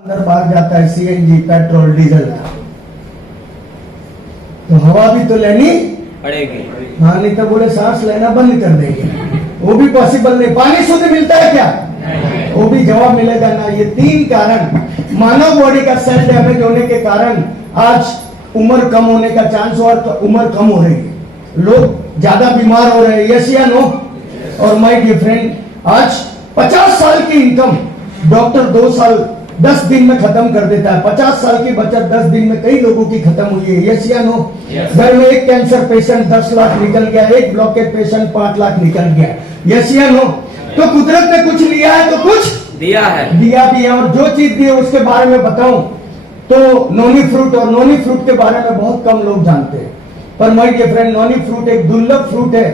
अंदर बाहर जाता है सीएनजी पेट्रोल डीजल का, तो हवा भी तो लेनी पड़ेगी। हाँ, नहीं तो बोले सांस लेना बंद कर देंगे, वो भी पॉसिबल नहीं। पानी शुद्ध मिलता है क्या? वो भी जवाब मिलेगा ना। ये तीन कारण मानव बॉडी का सेल डैमेज होने के कारण आज उम्र कम होने का चांस और उम्र कम हो रही है, लोग ज्यादा बीमार हो रहे हैं, यस या नो? और माय डियर फ्रेंड, आज 50 साल की इनकम डॉक्टर 2 साल 10 दिन में खत्म कर देता है। 50 साल की बचत 10 दिन में कई लोगों की खत्म हुई है, यस या नो? घर में एक कैंसर पेशेंट 10 लाख निकल गया, एक ब्लॉकेट पेशेंट 5 लाख निकल गया, यस या नो? तो कुदरत ने कुछ लिया है तो कुछ दिया है, दिया भी है। और जो चीज दी है उसके बारे में बताऊं तो नोनी फ्रूट, और नोनी फ्रूट के बारे में बहुत कम लोग जानते हैं। पर my dear friend, noni fruit एक दुर्लभ फ्रूट है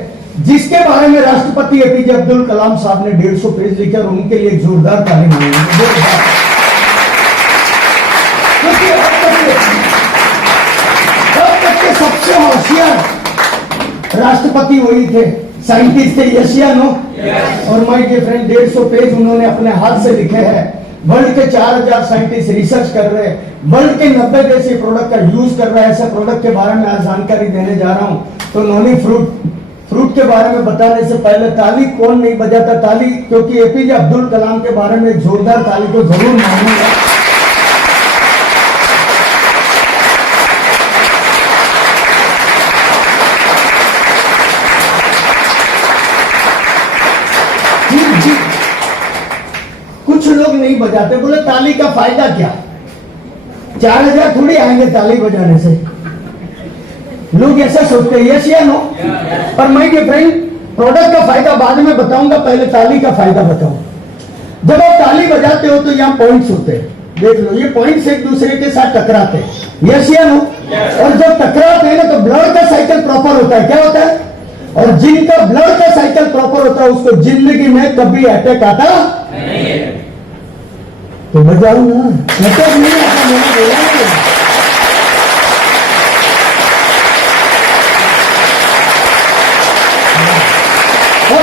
जिसके बारे में राष्ट्रपति एपीजे अब्दुल कलाम साहब ने 150 पेज लिखे और उनके लिए एक जोरदार ताली मांगी। सबसे होशियार राष्ट्रपति वही थे, साइंटिस्ट थे, यस या नो? और माय डियर फ्रेंड, 150 पेज उन्होंने अपने हाथ से लिखे हैं। वर्ल्ड के 4000 साइंटिस्ट रिसर्च कर रहे हैं, वर्ल्ड के 90 देश ये प्रोडक्ट का यूज कर रहे हैं। ऐसे प्रोडक्ट के बारे में आज जानकारी देने जा रहा हूं। तो नोनी फ्रूट के बारे में बताने से पहले ताली कौन नहीं बजाता? ताली, क्योंकि एपीजे अब्दुल कलाम के बारे में एक जोरदार ताली को जरूर मांगूंगा। कुछ लोग नहीं बजाते, बोले ताली का फायदा क्या? 4000 थोड़ी आएंगे ताली बजाने से, लोग ऐसा सोचते हैं, यस या नो? पर माय डियर फ्रेंड, प्रोडक्ट का फायदा बाद में बताऊंगा, पहले ताली का फायदा बताऊं। जब आप ताली बजाते हो तो यहाँ पॉइंट्स होते हैं, देख लो, ये पॉइंट्स एक दूसरे के साथ टकराते हैं, यस या नो? और जब टकराते हैं ना तो ब्लड का साइकिल प्रॉपर होता है। क्या होता है? और जिनका ब्लड का साइकिल प्रॉपर होता है उसको जिंदगी में कभी अटैक आता नहीं है। तो बजाओ ना, अटैक नहीं आता, मैंने बोला है। और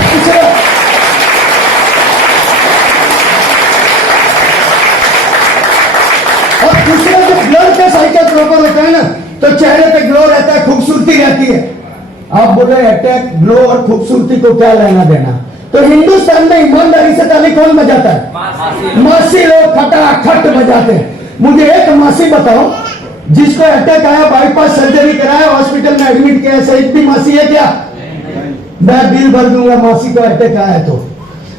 दूसरा, जब ब्लड का साइकिल प्रॉपर होता है ना तो चेहरे पे ग्लो रहता है, खूबसूरती रहती है। आप बोल रहे अटैक, ग्लो और खूबसूरती को क्या लेना देना? तो हिंदुस्तान में ईमानदारी से ताली कौन बजाता है? मासी लोग खटाखट बजाते हैं। मुझे एक मासी बताओ जिसको अटैक आया, बाईपास सर्जरी कराया, हॉस्पिटल में एडमिट किया, सही भी मासी है क्या? मैं बिल भर दूंगा मासी को अटैक आया तो।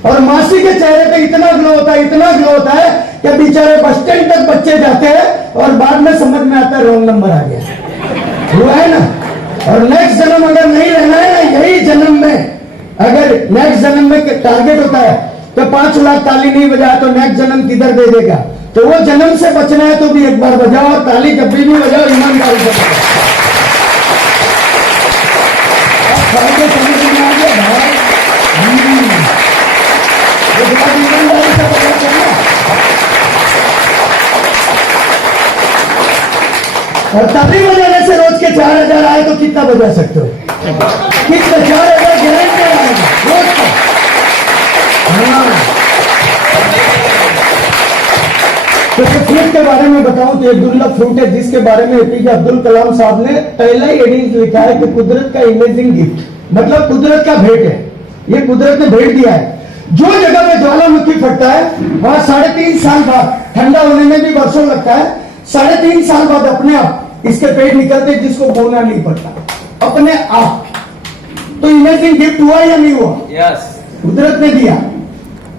और मासी के चेहरे पे इतना ग्लो होता है, इतना ग्लो होता है कि बेचारे बस स्टैंड तक बच्चे जाते हैं और बाद में समझ में आता है रॉन्ग नंबर आ गया, हुआ है ना? और नेक्स्ट जन्म अगर नहीं रहना है ना, यही जन्म में, अगर नेक्स्ट जन्म में टारगेट होता है तो 5 लाख ताली नहीं बजाया तो नेक्स्ट जन्म किधर दे देगा? तो वो जन्म से बचना है तो भी एक बार बजाओ, और ताली जब भी बजाओ ईमानदारी से बजाओ। ईमानदारी से बजाओ। और ताली बजाने से रोज के 4000 आए तो कितना बजा सकते हो? कितना? 4000 गारंटी आएगा रोज का। तो फ्रूट के बारे में बताऊं तो एक दुर्लभ फ्रूट है जिसके बारे में एपीजे अब्दुल कलाम साहब ने पहला ही एडिंग लिखा है कि कुदरत का इमेजिंग गिफ्ट, मतलब कुदरत का भेंट है, ये कुदरत ने भेंट दिया है। जो जगह में ज्वालामुखी फटता है वहां 3.5 साल बाद, ठंडा होने में भी वर्षों लगता है, 3.5 साल बाद अपने आप इसके पेड़ निकलते जिसको बोना नहीं पड़ता, अपने आप। तो इमेजिंग गिफ्ट हुआ या नहीं हुआ? यस, कुदरत ने दिया।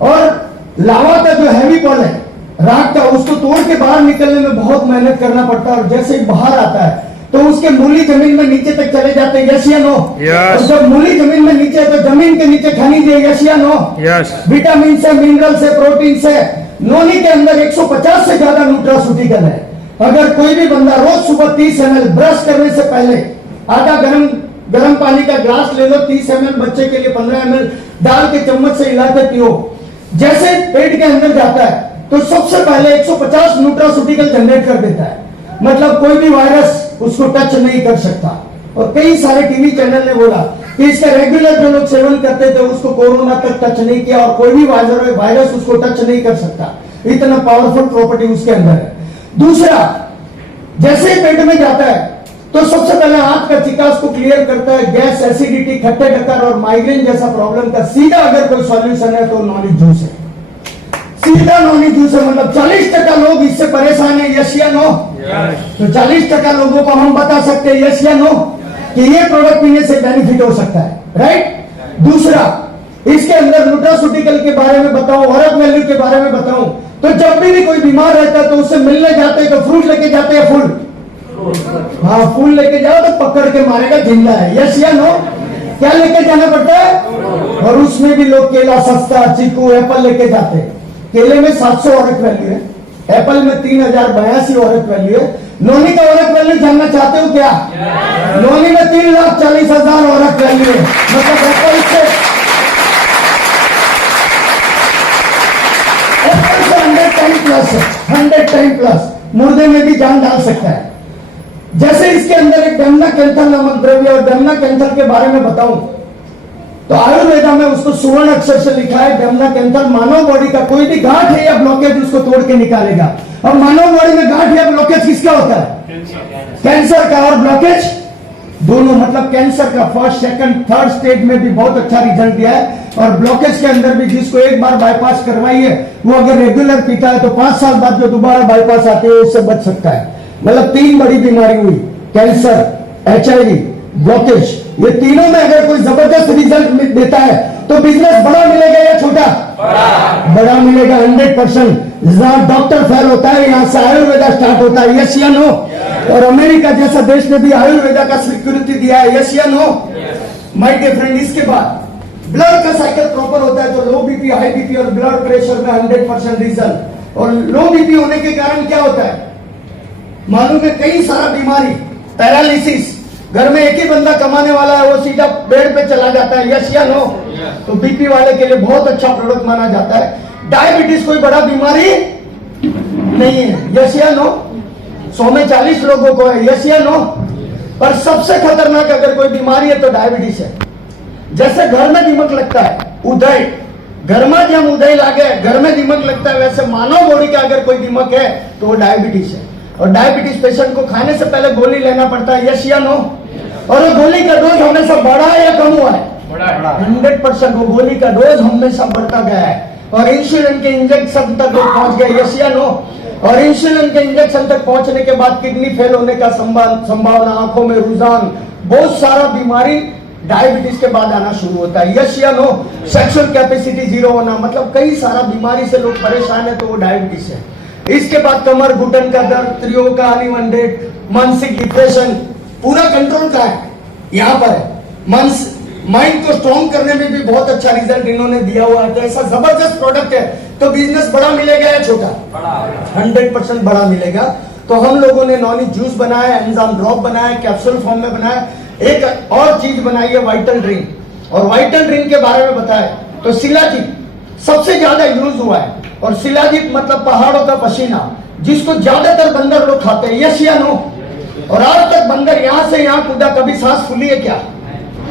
और लावा का जो हैवी बॉल है, राख का, उसको तोड़ के बाहर निकलने में बहुत मेहनत करना पड़ता है, और जैसे ही बाहर आता है तो उसके मूली जमीन में नीचे तक चले जाते हैं, यस या नो? और जब मूली जमीन में नीचे है तो जमीन के नीचे खनिज है, यस या नो? विटामिन से, मिनरल से, प्रोटीन से। नोनी के अंदर 150 से ज्यादा न्यूट्रास्यूटिकल है। अगर कोई भी बंदा रोज सुबह 30 ml ब्रश करने से पहले आधा गर्म पानी का ग्लास ले लो, 30 ml, बच्चे के लिए 15 ml डाल के चम्मच से हिला के पियो, जैसे पेट के अंदर जाता है तो सबसे पहले 150 न्यूट्रास्यूटिकल जनरेट कर देता है। मतलब कोई भी वायरस उसको टच नहीं कर सकता। और कई सारे टीवी चैनल ने बोला कि इसका रेगुलर जो लोग सेवन करते थे उसको कोरोना तक टच नहीं किया और कोई भी वायरस उसको टच नहीं कर सकता। इतना पावरफुल प्रॉपर्टी उसके अंदर है। दूसरा, जैसे ही पेट में जाता है तो सबसे पहले आंत का चिकास को क्लियर करता है। गैस, एसिडिटी, खट्टे टक्कर और माइग्रेन जैसा प्रॉब्लम का सीधा अगर कोई सॉल्यूशन है तो नॉनी जूस है, सीधा नॉनी जूस है। मतलब 40% लोग इससे परेशान है, यस या नो? तो 40% लोगों को हम बता सकते हैं यस या नो कि ये प्रोडक्ट पीने से बेनिफिट हो सकता है, राइट। दूसरा, इसके अंदर न्यूट्रास्यूटिकल के बारे में बताऊं, औरत वैल्यू के बारे में बताऊं, तो जब भी कोई बीमार रहता है तो उससे मिलने जाते हैं तो फ्रूट लेके जाते हैं, फूल, हाँ फूल लेके जाओ तो पकड़ के मारेगा, जिंदा है, यस या नो? क्या लेके जाना पड़ता है? और उसमें भी लोग केला सस्ता, चीकू, एप्पल लेके जाते हैं। केले में 700 औरत वैल्यू है, एप्पल में 3082 औरत वैल्यू है। नोनी का औरत वैल्यू जानना चाहते हो क्या? नोनी में 3,40,000 औरत वैल्यू है। मतलब एप्पल से 100 टाइम प्लस है, 100 टाइम प्लस। मुर्दे में भी जान डाल सकता है। जैसे इसके अंदर एक डेमना कैंथर नामक द्रव्य, और डेमना कैंथर के बारे में बताऊं तो आयुर्वेदा में उसको सुवर्ण अक्षर से लिखा है, डेमना कैंथर मानव बॉडी का कोई भी गांठ है या ब्लॉकेज उसको तोड़ के निकालेगा। और मानव बॉडी में गांठ या ब्लॉकेज किसका होता है? कैंसर का। और ब्लॉकेज दोनों, मतलब कैंसर का फर्स्ट, सेकंड, थर्ड स्टेज में भी बहुत अच्छा रिजल्ट दिया है। और ब्लॉकेज के अंदर भी जिसको एक बार बाईपास करवाई है वो अगर रेगुलर पीता है तो 5 साल बाद जो दोबारा बाईपास आते हैं उससे बच सकता है। मतलब 3 बड़ी बीमारी हुई, कैंसर, HIV, ब्लॉकेज। ये तीनों में अगर कोई जबरदस्त रिजल्ट देता है तो बिजनेस बड़ा मिलेगा या छोटा? बड़ा मिलेगा, 100%। जहां डॉक्टर फेल होता है यहां से आयुर्वेदा स्टार्ट होता है, यस या नो? और अमेरिका जैसा देश ने भी आयुर्वेदा का स्वीकृति दिया है, यस या नो? माय डियर फ्रेंड, इसके बाद ब्लड का साइकिल प्रॉपर होता है तो लो बीपी, हाई बीपी और ब्लड प्रेशर में 100% रिजल्ट। और लो बीपी होने के कारण क्या होता है मालूम है? कई सारा बीमारी, पैरालिसिस, घर में एक ही बंदा कमाने वाला है वो सीधा बेड पे चला जाता है, यस या नो? तो बीपी वाले के लिए बहुत अच्छा प्रोडक्ट माना जाता है। डायबिटीज कोई बड़ा बीमारी नहीं है, यस या नो? 100 में 40 लोगों को है, यस या नो? पर सबसे खतरनाक अगर कोई बीमारी है तो डायबिटीज है। जैसे घर में दीमक लगता है, उदय, घर में जब उदय लागे घर में दीमक लगता है, वैसे मानव बॉडी का अगर कोई दीमक है तो वो डायबिटीज है। और डायबिटीज पेशेंट को खाने से पहले गोली लेना पड़ता है, यस या नो? और वो गोली का डोज हमेशा बढ़ा है या कम हुआ है? 100% वो गोली का डोज हमेशा बढ़ता गया है। और इंसुलिन के इंजेक्शन तक लोग पहुंच गए, यस या नो? और इंसुलिन के इंजेक्शन तक पहुंचने के बाद किडनी फेल होने का संभावना, आंखों में रुझान, बहुत सारा बीमारी डायबिटीज के बाद आना शुरू होता है, यस या नो? सेक्सुअल कैपेसिटी 0 होना, मतलब कई सारा बीमारी से लोग परेशान है तो वो डायबिटीज है। इसके बाद कमर घुटन का दर्द, त्रियोग का अनिवंडेड, मानसिक डिप्रेशन, पूरा कंट्रोल का है यहाँ पर है। माइंड को स्ट्रॉन्ग करने में भी बहुत अच्छा रिजल्ट इन्होंने दिया हुआ है। तो ऐसा जबरदस्त प्रोडक्ट है तो बिजनेस बड़ा मिलेगा या छोटा? 100% बड़ा मिलेगा। तो हम लोगों ने नॉनी जूस बनाया, एंजाइम ड्रॉप बनाया, कैप्सूल फॉर्म में बनाया। एक और चीज बनाई है वाइटल ड्रिंक। और वाइटल ड्रिंक के बारे में बताया तो शिलाजीत सबसे ज्यादा यूज हुआ है। और शिलाजीत मतलब पहाड़ों का पसीना, जिसको ज्यादातर बंदर लोग खाते हैं, यस या नो? और आज तक बंदर यहां से यहां कूदा, कभी सांस फूली है क्या?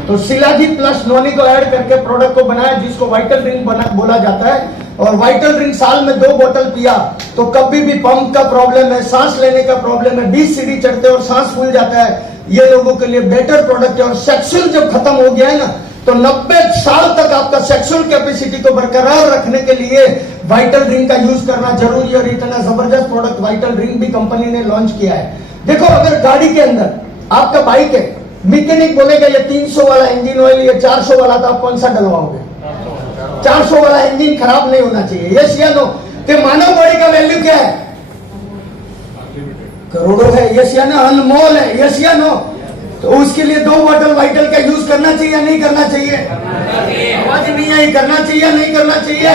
तो शिलाजीत प्लस नॉनी को ऐड करके प्रोडक्ट को बनाया जिसको वाइटल ड्रिंक बोला जाता है। और वाइटल ड्रिंक साल में 2 बोतल पिया तो कभी भी पंप का प्रॉब्लम है, सांस लेने का प्रॉब्लम है, 20 सीढ़ी चढ़ते और सांस फूल जाता है, ये लोगों के लिए बेटर प्रोडक्ट है। और सेक्सुअल जब खत्म हो गया है ना तो 90 साल तक आपका सेक्सुअल कैपेसिटी को बरकरार रखने के लिए वाइटल ड्रिंक का यूज करना जरूरी है। और इतना जबरदस्त प्रोडक्ट वाइटल ड्रिंक भी कंपनी ने लॉन्च किया है। देखो, अगर गाड़ी के अंदर आपका बाइक है, मैकेनिक बोलेगा ये 300 वाला इंजन ऑयल, ये 400 वाला, तो आप कौन सा डलवाओगे? 400 वाला इंजन खराब नहीं होना चाहिए, यस या नो? तो मानव बॉडी का वैल्यू क्या है? करोड़ों है, यस या नो? अनमोल है, यस या नो? तो उसके लिए 2 बोतल वाइटल का यूज करना चाहिए या नहीं करना चाहिए? आवाज नहीं आई, करना चाहिए या नहीं करना चाहिए?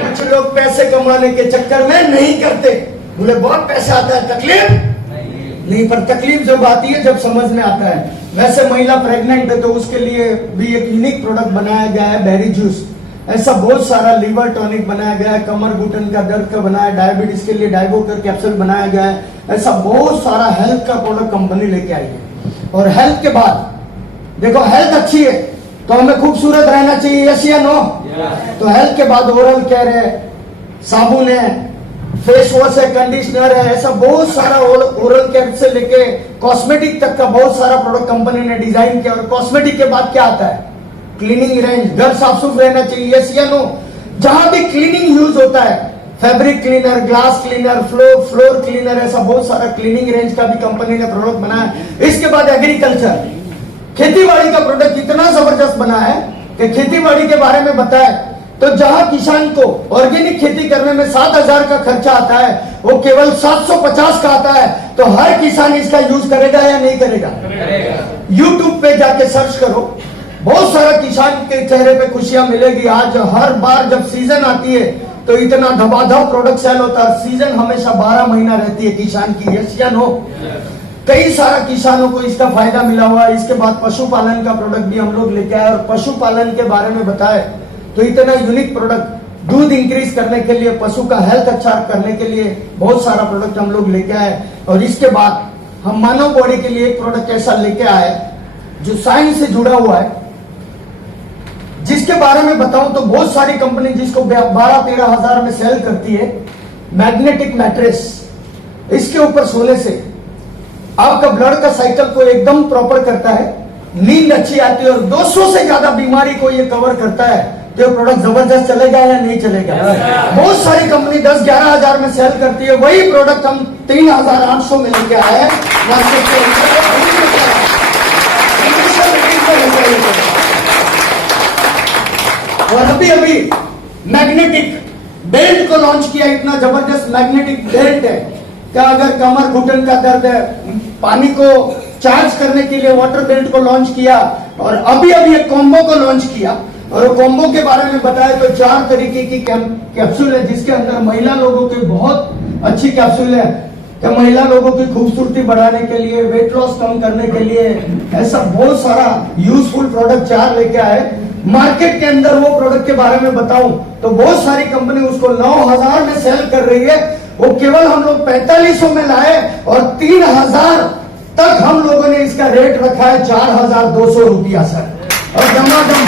कुछ लोग पैसे कमाने के चक्कर में नहीं करते, बोले बहुत पैसा आता है, तकलीफ नहीं। पर तकलीफ जब आती है जब समझ में आता है। वैसे महिला प्रेग्नेंट है तो उसके लिए भी एक यूनिक प्रोडक्ट बनाया गया है, बेरी जूस। ऐसा बहुत सारा लिवर टॉनिक बनाया गया है, कमर घुटन का दर्द का बनाया, डायबिटीज के लिए डाइबोकर कैप्सूल बनाया गया है। ऐसा बहुत सारा हेल्थ का प्रोडक्ट कंपनी लेके आई है। और हेल्थ के बाद देखो, हेल्थ अच्छी है तो हमें खूबसूरत रहना चाहिए, यस या नो? तो हेल्थ के बाद ओरल केयर है, साबुन है, फेस वॉश है, कंडीशनर है, ऐसा बहुत सारा ओरल केयर से लेके कॉस्मेटिक तक का बहुत सारा प्रोडक्ट कंपनी ने डिजाइन किया। और कॉस्मेटिक के बाद क्या आता है? Cleaning range. घर साफ सुथरा रहना चाहिए, यस या नो? जहां भी क्लीनिंग यूज होता है, fabric cleaner, glass cleaner, floor cleaner, ऐसा बहुत सारा क्लीनिंग रेंज का भी कंपनी ने प्रोडक्ट बनाया। इसके बाद एग्रीकल्चर, खेतीबाड़ी का प्रोडक्ट इतना जबरदस्त बना है कि खेतीबाड़ी के बारे में बताए तो जहां किसान को ऑर्गेनिक खेती करने में 7,000 का खर्चा आता है, वो केवल 750 का आता है। तो हर किसान इसका यूज करेगा या नहीं करेगा? यूट्यूब पे जाके सर्च करो, बहुत सारा किसान के चेहरे पे खुशियां मिलेगी। आज हर बार जब सीजन आती है तो इतना धबाधब प्रोडक्ट सेल होता है। सीजन हमेशा 12 महीना रहती है किसान की, यस या नो? कई सारा किसानों को इसका फायदा मिला हुआ है। इसके बाद पशुपालन का प्रोडक्ट भी हम लोग लेके आए और पशुपालन के बारे में बताए तो इतना यूनिक प्रोडक्ट, दूध इंक्रीज करने के लिए, पशु का हेल्थ अच्छा करने के लिए बहुत सारा प्रोडक्ट हम लोग लेके आए। और इसके बाद हम मानव बॉडी के लिए एक प्रोडक्ट ऐसा लेके आए जो साइंस से जुड़ा हुआ है, जिसके बारे में बताऊं तो बहुत सारी कंपनी जिसको 12-13 हजार में सेल करती है। मैग्नेटिक मैट्रेस, इसके ऊपर सोने से आपका ब्लड का साइकिल को एकदम प्रॉपर करता है, नींद अच्छी आती है और 200 से ज्यादा बीमारी को ये कवर करता है। तो ये प्रोडक्ट जबरदस्त चलेगा या नहीं चलेगा? बहुत सारी कंपनी 10-11 हजार में सेल करती है, वही प्रोडक्ट हम 3,800 में लेके आए हैं मार्केट के अंदर। और अभी मैग्नेटिक बेल्ट को लॉन्च किया। इतना जबरदस्त मैग्नेटिक बेल्ट है क्या, अगर कमर घुटन का दर्द है, पानी को चार्ज करने के लिए वाटर बेल्ट को लॉन्च किया। और अभी एक कॉम्बो को लॉन्च किया और कॉम्बो के बारे में बताया तो 4 तरीके की कैप्सूल है, जिसके अंदर महिला लोगों की बहुत अच्छी कैप्सूल है कि महिला लोगों की खूबसूरती बढ़ाने के लिए, वेट लॉस कम करने के लिए, ऐसा बहुत सारा यूजफुल प्रोडक्ट 4 लेके आए। मार्केट के अंदर वो प्रोडक्ट के बारे में बताऊं तो बहुत सारी कंपनी उसको 9,000 में सेल कर रही है, वो केवल हम लोग 4500 में लाए और 3,000 तक हम लोगों ने इसका रेट रखा है, 4,200 रुपया सर। और दमादम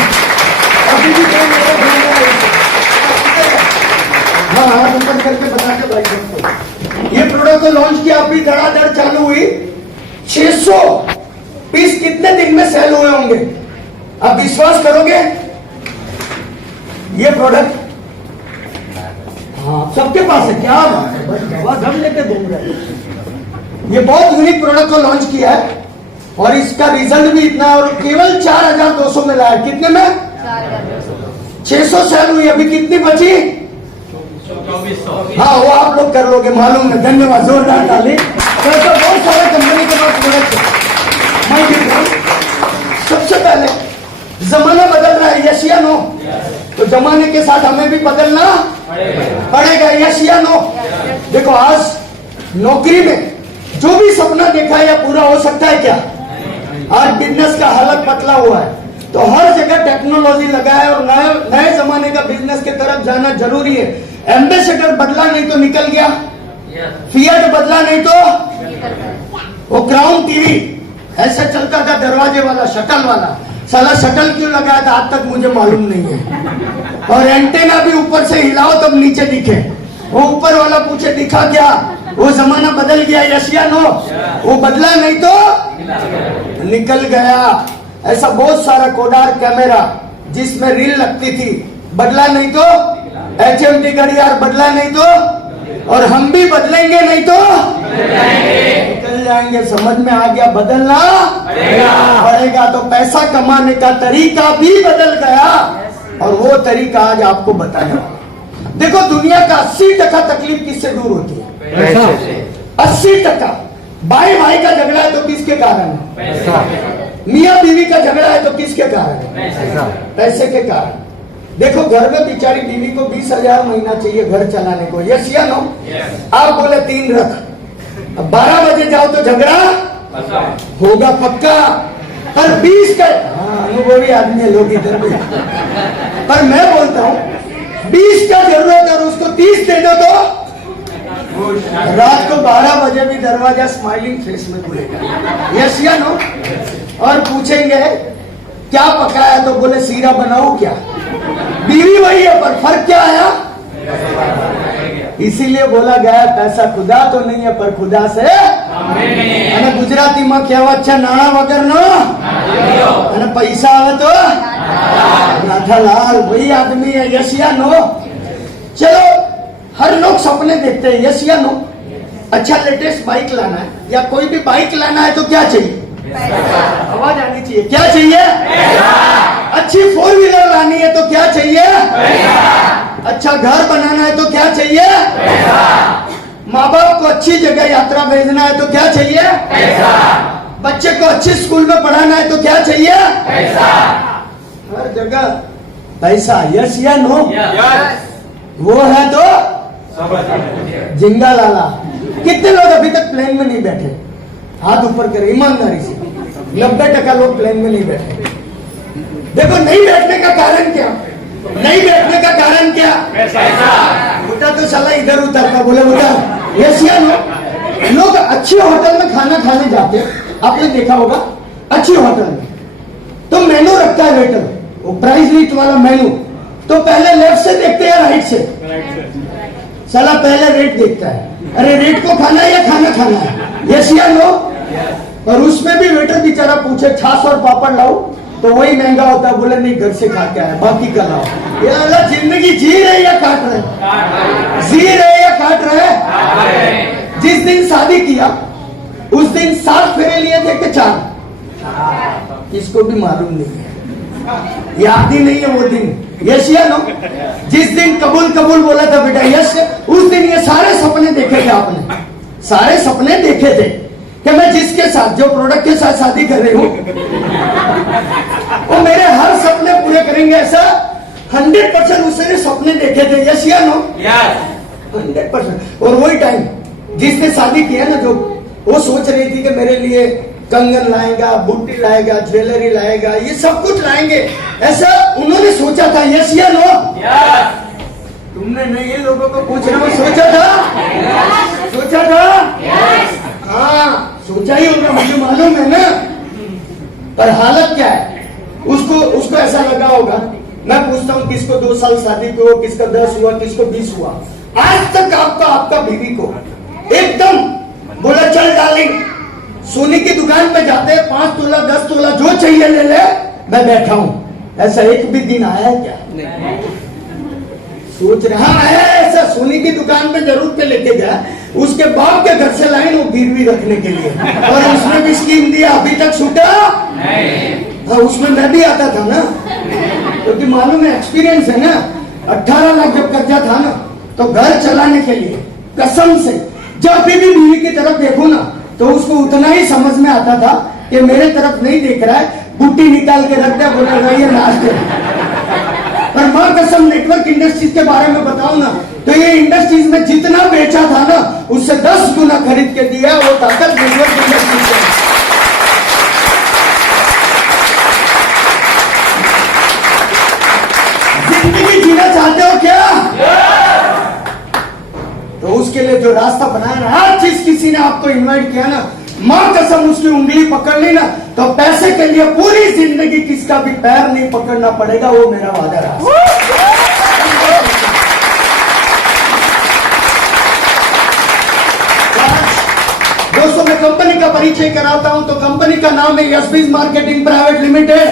अभी भी हाँ ऊपर करके बता के भाई, ये प्रोडक्ट को लॉन्च किया, अभी धड़ाधड़ चालू हुई। 600 पीस कितने दिन में सेल हुए होंगे आप विश्वास करोगे? ये प्रोडक्ट हाँ सबके पास है क्या? घर लेके घूम रहे। ये बहुत यूनिक प्रोडक्ट को लॉन्च किया है और इसका रिजल्ट भी इतना है और केवल 4,200 में लाया। कितने में? 600 सेल हुई, अभी कितनी बची? 2400। हाँ वो आप लोग कर लोगे, मालूम है। धन्यवाद, जोरदार ताली। तो बहुत सारे कंपनी के पास प्रोडक्ट है। मैं देख रहा हूं सबसे पहले जमाना बदल रहा है, यस या नो? तो जमाने के साथ हमें भी बदलना पड़ेगा, यस या नो? देखो आज नौकरी में जो भी सपना देखा है या पूरा हो सकता है क्या? आज बिजनेस का हालत पतला हुआ है तो हर जगह टेक्नोलॉजी लगा है और नए जमाने का बिजनेस की तरफ जाना जरूरी है। एम्बेसडर बदला नहीं तो निकल गया, फिएट बदला नहीं तो वो क्राउन टीवी ऐसे चलता था, दरवाजे वाला, शटल वाला। साला शटल क्यों लगाया था आज तक मुझे मालूम नहीं है। और एंटेना भी ऊपर से हिलाओ तब नीचे दिखे, वो ऊपर वाला पूछे दिखा क्या? वो जमाना बदल गया, यस या नो? वो बदला नहीं तो निकल गया। ऐसा बहुत सारा कोडार कैमरा जिसमें रील लगती थी, बदला नहीं तो HMD घड़ियाल, बदला नहीं तो और हम भी बदलेंगे नहीं तो निकल जाएंगे। समझ में आ गया? बदलना पड़ेगा। तो पैसा कमाने का तरीका भी बदल गया और वो तरीका आज आपको बताया। देखो दुनिया का 80% तकलीफ किससे दूर होती है? 80%। भाई भाई का झगड़ा है तो किसके कारण है? मियाँ बीवी का झगड़ा है तो किसके कारण है? पैसे के कारण। देखो घर में बेचारी बीवी को 20,000 महीना चाहिए घर चलाने को, यस या नो? आप बोले 3 रख, अब 12 बजे जाओ तो झगड़ा होगा पक्का। पर 20 का अनुभवी आदमी लोग इधर भी, पर मैं बोलता हूँ 20 का जरूरत है और उसको 30 दे दो तो रात को 12 बजे भी दरवाजा स्माइलिंग फेस में खुलेगा, यस या नो? और पूछेंगे क्या पकाया तो बोले सीरा बनाऊं क्या? बीवी वही है पर फर्क क्या आया? इसीलिए बोला गया पैसा खुदा तो नहीं है पर खुदा से અને ગુજરાતીમાં કહેવત છે નાણા વગરનો અને પૈસા આવે તો નાથાલાલ वही आदमी है यस या नो चलो हर लोग सपने देखते हैं यस या नो अच्छा लेटेस्ट बाइक लाना है या कोई भी बाइक लाना है तो क्या चाहिए आवाज आनी चाहिए क्या चाहिए अच्छी 4 व्हीलर लानी है तो क्या चाहिए अच्छा घर बनाना है तो क्या चाहिए माँ बाप को अच्छी जगह यात्रा भेजना है तो क्या चाहिए बच्चे को अच्छी स्कूल में पढ़ाना है तो क्या चाहिए हर जगह पैसा यस या नो वो है तो जिंगा लाला कितने लोग अभी तक प्लेन में नहीं बैठे हाथ ऊपर करें ईमानदारी से 90% लोग प्लेन में नहीं बैठे देखो नहीं बैठने का कारण क्या नहीं बैठने का कारण क्या बेटा तो साला इधर उतरता बोले बेटा यस या नो लोग अच्छे होटल में खाना खाने जाते हैं आपने देखा होगा अच्छी होटल में तो मेनू रखता है वेटर वो प्राइस लिस्ट वाला मेनू तो पहले लेफ्ट से देखते हैं राइट से साला पहले रेट देखता है अरे रेट को खाना है या खाना खाना है यस या नो और उसमें भी वेटर बेचारा पूछे छाछ और पापड़ लाओ तो वही महंगा होता है बोले नहीं घर से खा के आया बाकी का लाओ ये अल्लाह जिंदगी जी रहे या काट रहे जी रहे या काट रहे जिस दिन शादी किया उस दिन 7 फेरे लिए थे कि 4 इसको भी मालूम नहीं है याद ही नहीं है वो दिन यस या नो जिस दिन कबूल कबूल बोला था बेटा यस उस दिन ये सारे सपने देखे थे आपने सारे सपने देखे थे कि मैं जिसके साथ जो प्रोडक्ट के साथ शादी कर रही हूँ वो मेरे हर सपने पूरे करेंगे ऐसा 100% उसने सपने देखे थे यस या नो 100% और वही टाइम जिसने शादी किया ना जो वो सोच रही थी कि मेरे लिए कंगन लाएगा बुट्टी लाएगा ज्वेलरी लाएगा ये सब कुछ लाएंगे ऐसा उन्होंने सोचा था यस या नो तुमने नहीं ये लोगों को पूछ रहा हूँ सोचा था हाँ सोचा ही होगा मुझे मालूम है ना पर हालत क्या है उसको ऐसा लगा होगा मैं पूछता हूँ किसको 2 साल शादी को किसका 10 हुआ किसको 20 हुआ आज तक आपका बीवी को एकदम बोला चल डार्लिंग सोने की दुकान पे जाते 5 तोला 10 तोला जो चाहिए ले ले मैं बैठा हूँ ऐसा एक भी दिन आया है क्या सोच रहा है ऐसा सोने की दुकान पे जरूर पे लेके गया उसके बाप के घर से लाइन वो गिरवी रखने के लिए और उसमें भी स्कीम दिया अभी तक छूटा हाँ उसमें मैं भी आता था ना क्योंकि मालूम है एक्सपीरियंस है ना 18 लाख जब कर्जा था ना तो घर चलाने के लिए कसम से जब भी बीवी की तरफ देखो ना तो उसको उतना ही समझ में आता था कि मेरे तरफ नहीं देख रहा है बूटी निकाल के रख दिया बोला रही है नाश्ते पर मां कसम नेटवर्क इंडस्ट्रीज के बारे में बताऊं ना तो ये इंडस्ट्रीज में जितना बेचा था ना उससे 10 गुना खरीद के दिया वो ताकत नेटवर्क इंडस्ट्रीज है जिंदगी जीना चाहते हो क्या तो उसके लिए जो रास्ता बनाया ना हर चीज किसी ने आपको इनवाइट किया ना मां कसम उसकी उंगली पकड़ ली ना तो पैसे के लिए पूरी जिंदगी किसका भी पैर नहीं पकड़ना पड़ेगा वो मेरा वादा रहा दोस्तों मैं कंपनी का परिचय कराता हूं तो कंपनी का नाम है यशबीज मार्केटिंग प्राइवेट लिमिटेड